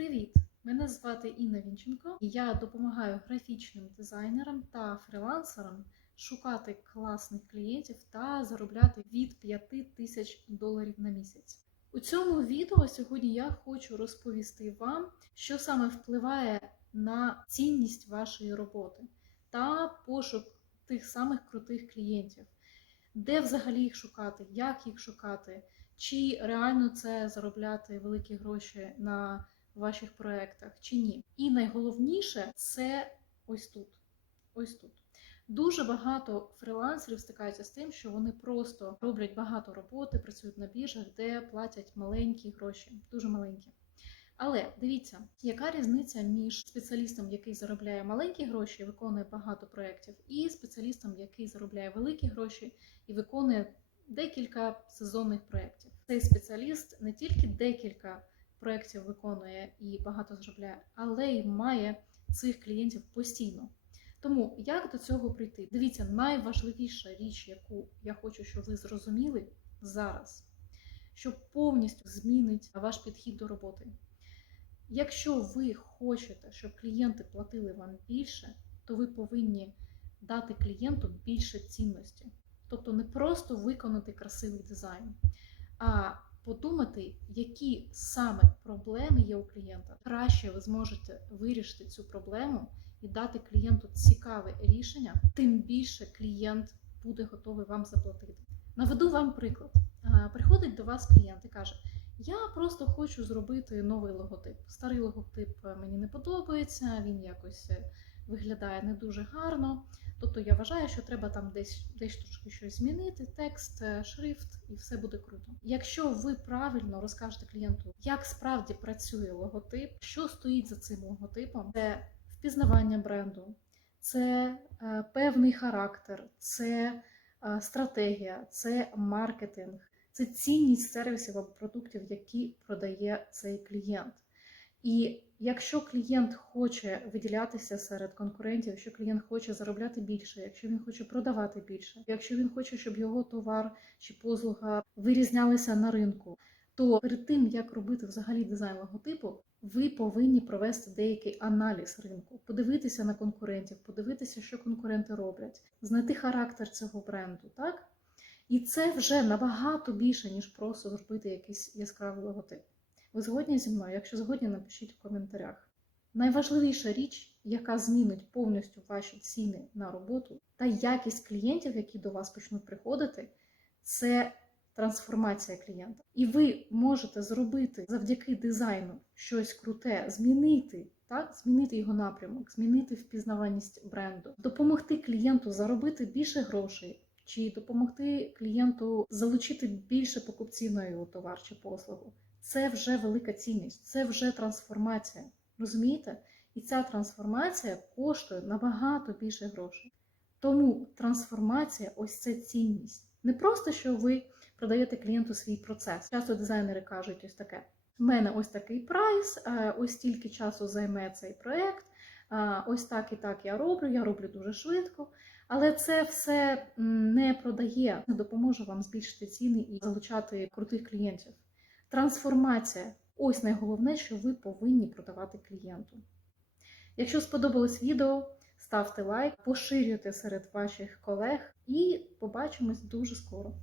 Привіт! Мене звати Інна Вінченко, і я допомагаю графічним дизайнерам та фрілансерам шукати класних клієнтів та заробляти від 5 тисяч доларів на місяць. У цьому відео сьогодні я хочу розповісти вам, що саме впливає на цінність вашої роботи та пошук тих самих крутих клієнтів, де взагалі їх шукати, як їх шукати, чи реально це заробляти великі гроші на ваших проєктах чи ні. І найголовніше це ось тут. Ось тут. Дуже багато фрілансерів стикаються з тим, що вони просто роблять багато роботи, працюють на біржах, де платять маленькі гроші, дуже маленькі. Але дивіться, яка різниця між спеціалістом, який заробляє маленькі гроші і виконує багато проєктів, і спеціалістом, який заробляє великі гроші і виконує декілька сезонних проєктів. Цей спеціаліст не тільки декілька проєктів виконує і багато заробляє, але й має цих клієнтів постійно. Тому як до цього прийти? Дивіться, найважливіша річ, яку я хочу, щоб ви зрозуміли зараз, що повністю змінить ваш підхід до роботи. Якщо ви хочете, щоб клієнти платили вам більше, то ви повинні дати клієнту більше цінності. Тобто не просто виконати красивий дизайн, а подумати, які саме проблеми є у клієнта. Краще ви зможете вирішити цю проблему і дати клієнту цікаве рішення, тим більше клієнт буде готовий вам заплатити. Наведу вам приклад. Приходить до вас клієнт і каже: Я просто хочу зробити новий логотип. Старий логотип мені не подобається, він якось е, виглядає не дуже гарно. Тобто я вважаю, що треба там десь десь трошки щось змінити, текст, е, шрифт, і все буде круто. Якщо ви правильно розкажете клієнту, як справді працює логотип, що стоїть за цим логотипом, це впізнавання бренду, це е, певний характер, це е, стратегія, це маркетинг, це цінність сервісів або продуктів, які продає цей клієнт. І якщо клієнт хоче виділятися серед конкурентів, якщо клієнт хоче заробляти більше, якщо він хоче продавати більше, якщо він хоче, щоб його товар чи послуга вирізнялися на ринку, то перед тим як робити взагалі дизайн логотипу, ви повинні провести деякий аналіз ринку, подивитися на конкурентів, подивитися, що конкуренти роблять, знайти характер цього бренду, так? І це вже набагато більше, ніж просто зробити якийсь яскравий логотип. Ви згодні зі мною? Якщо згодні, напишіть в коментарях. Найважливіша річ, яка змінить повністю ваші ціни на роботу та якість клієнтів, які до вас почнуть приходити, це трансформація клієнта. І ви можете зробити завдяки дизайну щось круте, змінити, так? змінити його напрямок, змінити впізнаваність бренду, допомогти клієнту заробити більше грошей. Чи допомогти клієнту залучити більше покупців на його товар чи послугу. Це вже велика цінність, це вже трансформація. Розумієте? І ця трансформація коштує набагато більше грошей. Тому трансформація ось це цінність. Не просто, що ви продаєте клієнту свій процес. Часто дизайнери кажуть ось таке: у мене ось такий прайс, ось стільки часу займе цей проєкт, ось так і так я роблю, я роблю дуже швидко. Але це все не продає, не допоможе вам збільшити ціни і залучати крутих клієнтів. Трансформація ось найголовне, що ви повинні продавати клієнту. Якщо сподобалось відео, ставте лайк, поширюйте серед ваших колег і побачимось дуже скоро.